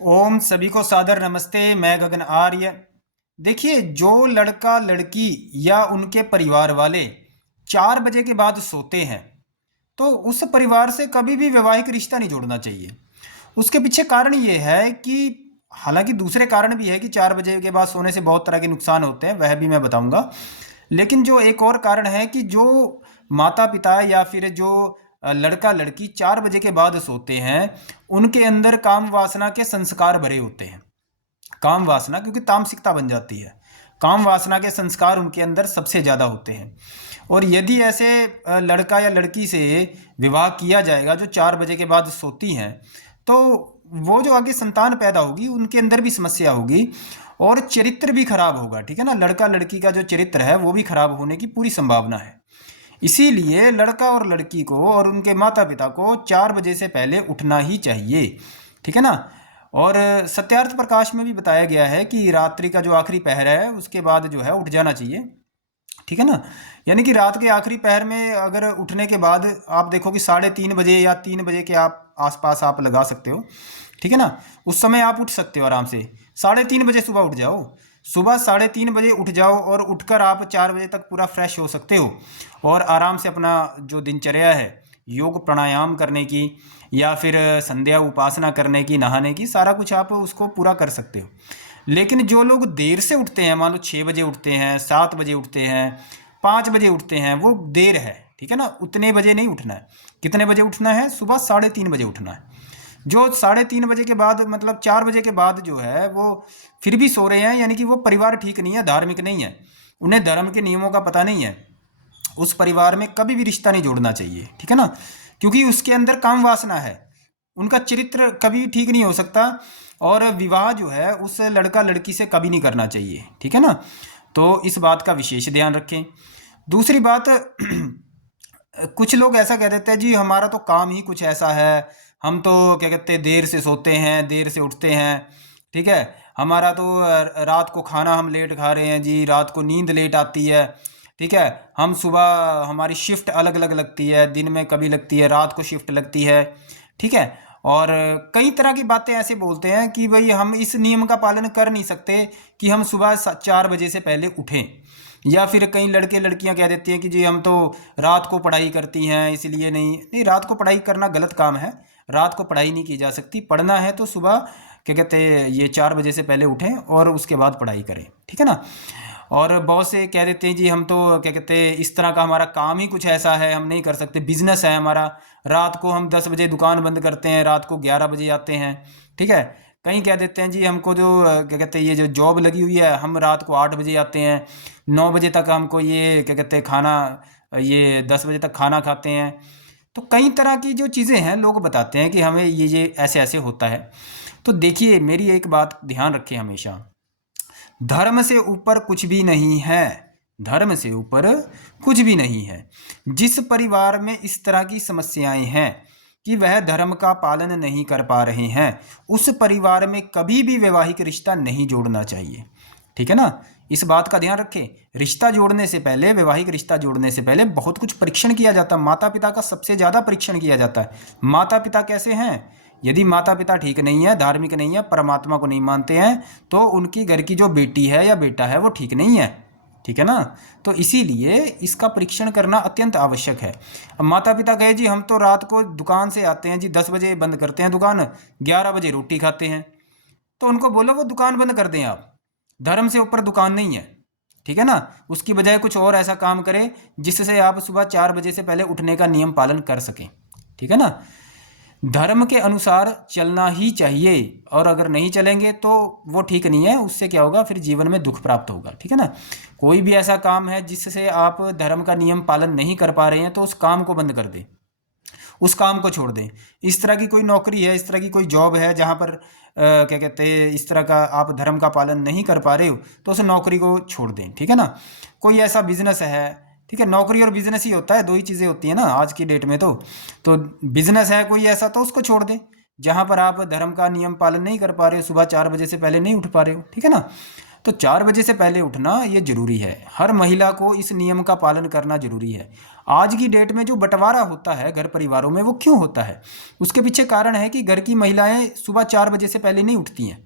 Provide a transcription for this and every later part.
ओम सभी को सादर नमस्ते। मैं गगन आर्य। देखिए, जो लड़का लड़की या उनके परिवार वाले 4 बजे के बाद सोते हैं तो उस परिवार से कभी भी वैवाहिक रिश्ता नहीं जोड़ना चाहिए। उसके पीछे कारण ये है कि हालांकि दूसरे कारण भी है कि 4 बजे के बाद सोने से बहुत तरह के नुकसान होते हैं, वह भी मैं बताऊंगा। लेकिन जो एक और कारण है कि जो माता पिता या फिर जो लड़का लड़की 4 बजे के बाद सोते हैं, उनके अंदर काम वासना के संस्कार भरे होते हैं। काम वासना, क्योंकि तामसिकता बन जाती है, काम वासना के संस्कार उनके अंदर सबसे ज़्यादा होते हैं। और यदि ऐसे लड़का या लड़की से विवाह किया जाएगा जो 4 बजे के बाद सोती हैं, तो वो जो आगे संतान पैदा होगी उनके अंदर भी समस्या होगी और चरित्र भी खराब होगा। ठीक है ना, लड़का लड़की का जो चरित्र है वो भी खराब होने की पूरी संभावना है। इसीलिए लड़का और लड़की को और उनके माता पिता को 4 बजे से पहले उठना ही चाहिए। ठीक है ना। और सत्यार्थ प्रकाश में भी बताया गया है कि रात्रि का जो आखिरी पहर है उसके बाद जो है उठ जाना चाहिए। ठीक है ना। यानी कि रात के आखिरी पहर में अगर उठने के बाद आप देखो कि 3:30 बजे या 3 बजे के आप आसपास आप लगा सकते हो। ठीक है ना। उस समय आप उठ सकते हो आराम से। 3:30 बजे सुबह उठ जाओ। सुबह 3:30 बजे उठ जाओ और उठकर आप 4 बजे तक पूरा फ्रेश हो सकते हो और आराम से अपना जो दिनचर्या है, योग प्राणायाम करने की या फिर संध्या उपासना करने की, नहाने की, सारा कुछ आप उसको पूरा कर सकते हो। लेकिन जो लोग देर से उठते हैं, मान लो 6 बजे उठते हैं, 7 बजे उठते हैं, 5 बजे उठते हैं, वो देर है। ठीक है ना। उतने बजे नहीं उठना है। कितने बजे उठना है? सुबह 3:30 बजे उठना है। जो 3:30 बजे के बाद मतलब 4 बजे के बाद जो है वो फिर भी सो रहे हैं, यानी कि वो परिवार ठीक नहीं है, धार्मिक नहीं है, उन्हें धर्म के नियमों का पता नहीं है। उस परिवार में कभी भी रिश्ता नहीं जोड़ना चाहिए। ठीक है ना। क्योंकि उसके अंदर काम वासना है, उनका चरित्र कभी ठीक नहीं हो सकता। और विवाह जो है उस लड़का लड़की से कभी नहीं करना चाहिए। ठीक है ना। तो इस बात का विशेष ध्यान रखें। दूसरी बात कुछ लोग ऐसा कह देते हैं, जी हमारा तो काम ही कुछ ऐसा है, हम तो क्या कहते हैं देर से सोते हैं, देर से उठते हैं। ठीक है। हमारा तो रात को खाना हम लेट खा रहे हैं जी, रात को नींद लेट आती है। ठीक है। हम सुबह हमारी शिफ्ट अलग अलग लगती है, दिन में कभी लगती है, रात को शिफ्ट लगती है। ठीक है। और कई तरह की बातें ऐसे बोलते हैं कि भाई हम इस नियम का पालन कर नहीं सकते कि हम सुबह 4 बजे से पहले उठें। या फिर कई लड़के लड़कियां कह देती हैं कि जी हम तो रात को पढ़ाई करती हैं इसलिए नहीं। नहीं, रात को पढ़ाई करना गलत काम है। रात को पढ़ाई नहीं की जा सकती। पढ़ना है तो सुबह क्या कहते हैं ये 4 बजे से पहले उठें और उसके बाद पढ़ाई करें। ठीक है ना। और बहुत से कह देते हैं जी हम तो क्या कहते हैं इस तरह का हमारा काम ही कुछ ऐसा है, हम नहीं कर सकते, बिजनेस है हमारा, रात को हम 10 बजे दुकान बंद करते हैं, रात को 11 बजे आते हैं। ठीक है। कहीं कह देते हैं जी हमको जो क्या कहते हैं ये जो जॉब लगी हुई है, हम रात को 8 बजे आते हैं, 9 बजे तक हमको ये क्या कहते हैं खाना, ये 10 बजे तक खाना खाते हैं। तो कई तरह की जो चीज़ें हैं लोग बताते हैं कि हमें ये ऐसे ऐसे होता है। तो देखिए, मेरी एक बात ध्यान रखें हमेशा, धर्म से ऊपर कुछ भी नहीं है। धर्म से ऊपर कुछ भी नहीं है। जिस परिवार में इस तरह की समस्याएं हैं कि वह धर्म का पालन नहीं कर पा रहे हैं, उस परिवार में कभी भी वैवाहिक रिश्ता नहीं जोड़ना चाहिए। ठीक है ना। इस बात का ध्यान रखें। रिश्ता जोड़ने से पहले, वैवाहिक रिश्ता जोड़ने से पहले बहुत कुछ परीक्षण किया जाता है। माता पिता का सबसे ज़्यादा परीक्षण किया जाता है। माता पिता कैसे हैं? यदि माता पिता ठीक नहीं है, धार्मिक नहीं है, परमात्मा को नहीं मानते हैं, तो उनकी घर की जो बेटी है या बेटा है वो ठीक नहीं है। ठीक है ना। तो इसीलिए इसका परीक्षण करना अत्यंत आवश्यक है। अब माता पिता कहे जी हम तो रात को दुकान से आते हैं जी, 10 बजे बंद करते हैं दुकान, 11 बजे रोटी खाते हैं, तो उनको बोलो वो दुकान बंद कर दें आप। धर्म से ऊपर दुकान नहीं है। ठीक है ना। उसकी बजाय कुछ और ऐसा काम करें जिससे आप सुबह 4 बजे से पहले उठने का नियम पालन कर सकें। ठीक है ना। धर्म के अनुसार चलना ही चाहिए, और अगर नहीं चलेंगे तो वो ठीक नहीं है। उससे क्या होगा, फिर जीवन में दुख प्राप्त होगा। ठीक है ना। कोई भी ऐसा काम है जिससे आप धर्म का नियम पालन नहीं कर पा रहे हैं तो उस काम को बंद कर दें, उस काम को छोड़ दें। इस तरह की कोई नौकरी है, इस तरह की कोई जॉब है जहाँ पर क्या कहते हैं इस तरह का आप धर्म का पालन नहीं कर पा रहे हो, तो उस नौकरी को छोड़ दें। ठीक है ना। कोई ऐसा बिजनेस है, ठीक है, नौकरी और बिजनेस ही होता है, दो ही चीज़ें होती हैं ना आज की डेट में। तो बिजनेस है कोई ऐसा तो उसको छोड़ दें जहाँ पर आप धर्म का नियम पालन नहीं कर पा रहे हो, सुबह 4 बजे से पहले नहीं उठ पा रहे हो। ठीक है ना। तो 4 बजे से पहले उठना ये ज़रूरी है। हर महिला को इस नियम का पालन करना ज़रूरी है। आज की डेट में जो बंटवारा होता है घर परिवारों में, वो क्यों होता है? उसके पीछे कारण है कि घर की महिलाएं सुबह 4 बजे से पहले नहीं उठती हैं।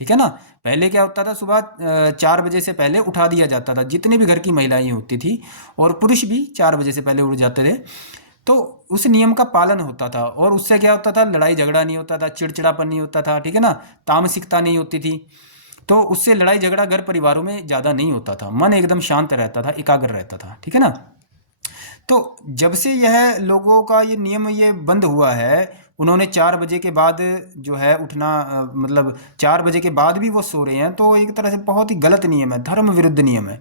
ठीक है ना? पहले क्या होता था, सुबह 4 बजे से पहले उठा दिया जाता था, जितनी भी घर की महिलाएं होती थी, और पुरुष भी 4 बजे से पहले उठ जाते थे। तो उस नियम का पालन होता था, और उससे क्या होता था, लड़ाई झगड़ा नहीं होता था, चिड़चिड़ापन नहीं होता था, ठीक है ना, तामसिकता नहीं होती थी। तो उससे लड़ाई झगड़ा घर परिवारों में ज़्यादा नहीं होता था, मन एकदम शांत रहता था, एकाग्र रहता था, ठीक है ना। तो जब से यह लोगों का ये नियम ये बंद हुआ है, उन्होंने 4 बजे के बाद जो है उठना, मतलब 4 बजे के बाद भी वो सो रहे हैं, तो एक तरह से बहुत ही गलत नियम है, धर्म विरुद्ध नियम है।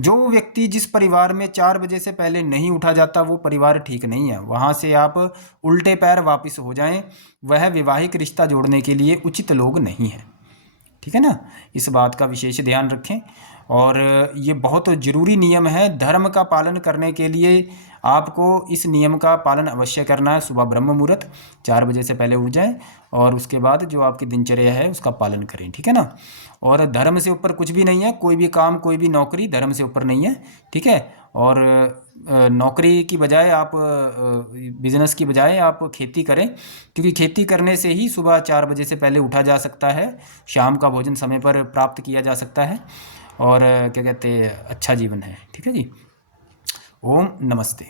जो व्यक्ति जिस परिवार में 4 बजे से पहले नहीं उठा जाता, वो परिवार ठीक नहीं है, वहाँ से आप उल्टे पैर वापस हो जाएं, वह वैवाहिक रिश्ता जोड़ने के लिए उचित लोग नहीं हैं। ठीक है ना? इस बात का विशेष ध्यान रखें। और ये बहुत ज़रूरी नियम है, धर्म का पालन करने के लिए आपको इस नियम का पालन अवश्य करना है। सुबह ब्रह्म मुहूर्त 4 बजे से पहले उठ जाएं, और उसके बाद जो आपकी दिनचर्या है उसका पालन करें, ठीक है ना। और धर्म से ऊपर कुछ भी नहीं है, कोई भी काम, कोई भी नौकरी धर्म से ऊपर नहीं है, ठीक है। और नौकरी की बजाय आप, बिजनेस की बजाय आप खेती करें, क्योंकि खेती करने से ही सुबह 4 बजे से पहले उठा जा सकता है, शाम का भोजन समय पर प्राप्त किया जा सकता है, और क्या कहते हैं, अच्छा जीवन है, ठीक है जी। ओम नमस्ते।